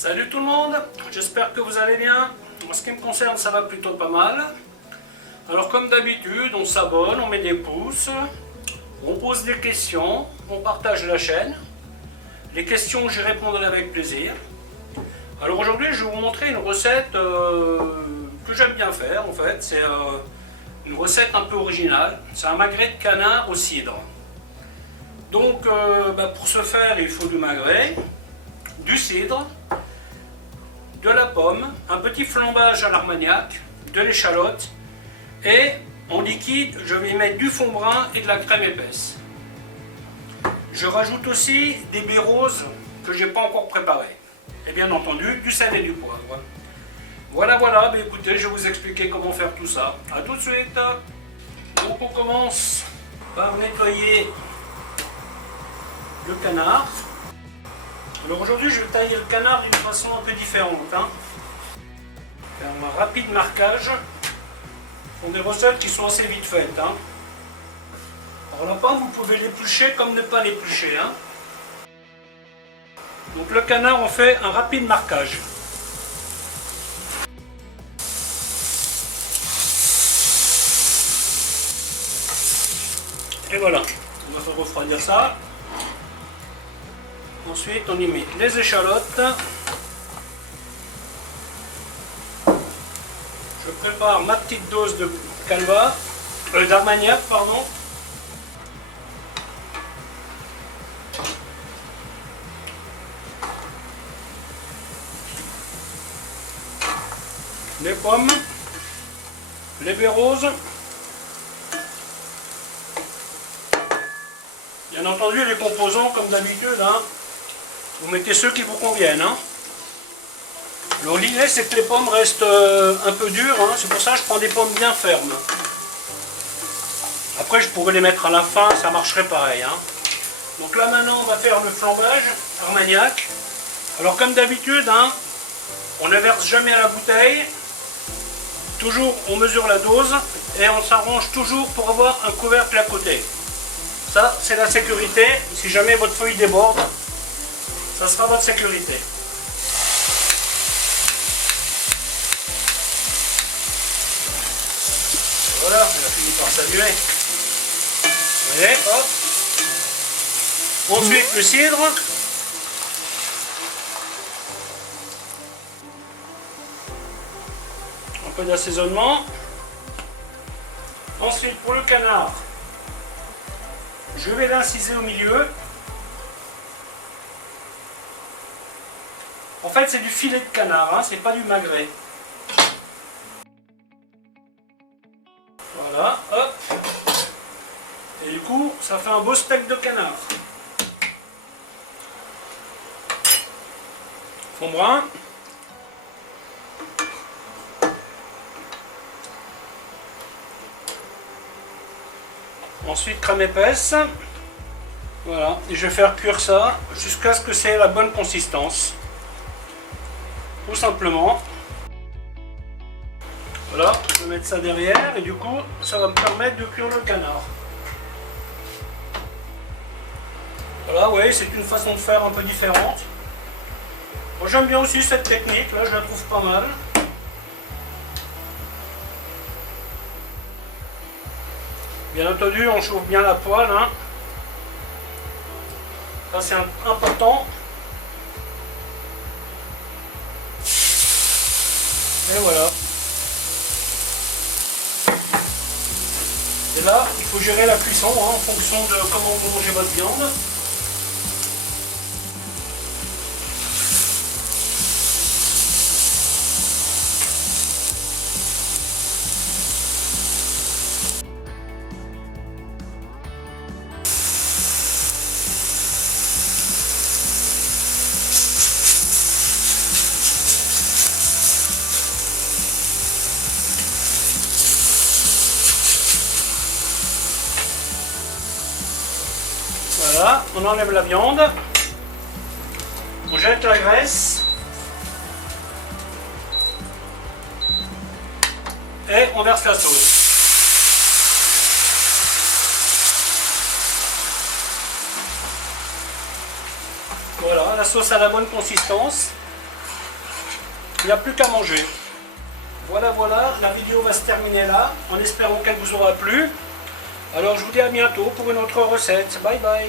Salut tout le monde, j'espère que vous allez bien. En ce qui me concerne, ça va plutôt pas mal. Alors comme d'habitude, on s'abonne, on met des pouces, on pose des questions, on partage la chaîne. Les questions, j'y répondrai avec plaisir. Alors aujourd'hui, je vais vous montrer une recette que j'aime bien faire en fait. C'est une recette un peu originale. C'est un magret de canard au cidre. Donc pour ce faire, il faut du magret, du cidre, de la pomme, un petit flambage à l'armagnac, de l'échalote et en liquide, je vais y mettre du fond brun et de la crème épaisse. Je rajoute aussi des baies roses que je n'ai pas encore préparées. Et bien entendu, du sel et du poivre. Voilà, écoutez, je vais vous expliquer comment faire tout ça. A tout de suite. Donc on commence par nettoyer le canard. Alors aujourd'hui, je vais tailler le canard d'une façon un peu différente. Faire un rapide marquage. Ce sont des recettes qui sont assez vite faites. Alors la pomme, vous pouvez l'éplucher comme ne pas l'éplucher. Donc le canard, on fait un rapide marquage. Et voilà, on va faire refroidir ça. Ensuite, on y met les échalotes. Je prépare ma petite dose de calva, d'armagnac, pardon. Les pommes, les baies roses. Bien entendu, les composants, comme d'habitude, vous mettez ceux qui vous conviennent. Alors l'idée, c'est que les pommes restent un peu dures, c'est pour ça que je prends des pommes bien fermes. Après, je pourrais les mettre à la fin, ça marcherait pareil. Donc là, maintenant, on va faire le flambage armagnac. Alors comme d'habitude, on ne verse jamais à la bouteille. Toujours, on mesure la dose et on s'arrange toujours pour avoir un couvercle à côté. Ça, c'est la sécurité. Si jamais votre feuille déborde, ça sera votre sécurité. Voilà, on a fini par s'allumer. Vous voyez, hop. Ensuite, le cidre. Un peu d'assaisonnement. Ensuite, pour le canard, je vais l'inciser au milieu. En fait, c'est du filet de canard, c'est pas du magret. Voilà, hop. Et du coup, ça fait un beau steak de canard. Fond brun. Ensuite, crème épaisse. Voilà, et je vais faire cuire ça jusqu'à ce que c'est la bonne consistance. Tout simplement. Voilà, je vais mettre ça derrière et du coup, ça va me permettre de cuire le canard. Voilà, vous voyez, c'est une façon de faire un peu différente. Moi, j'aime bien aussi cette technique, là, je la trouve pas mal. Bien entendu, on chauffe bien la poêle. Ça, c'est important. Et voilà. Et là, il faut gérer la cuisson en fonction de comment vous mangez votre viande. Voilà, on enlève la viande, on jette la graisse et on verse la sauce. Voilà, la sauce a la bonne consistance. Il n'y a plus qu'à manger. Voilà, voilà, la vidéo va se terminer là, en espérant qu'elle vous aura plu. Alors je vous dis à bientôt pour une autre recette. Bye bye.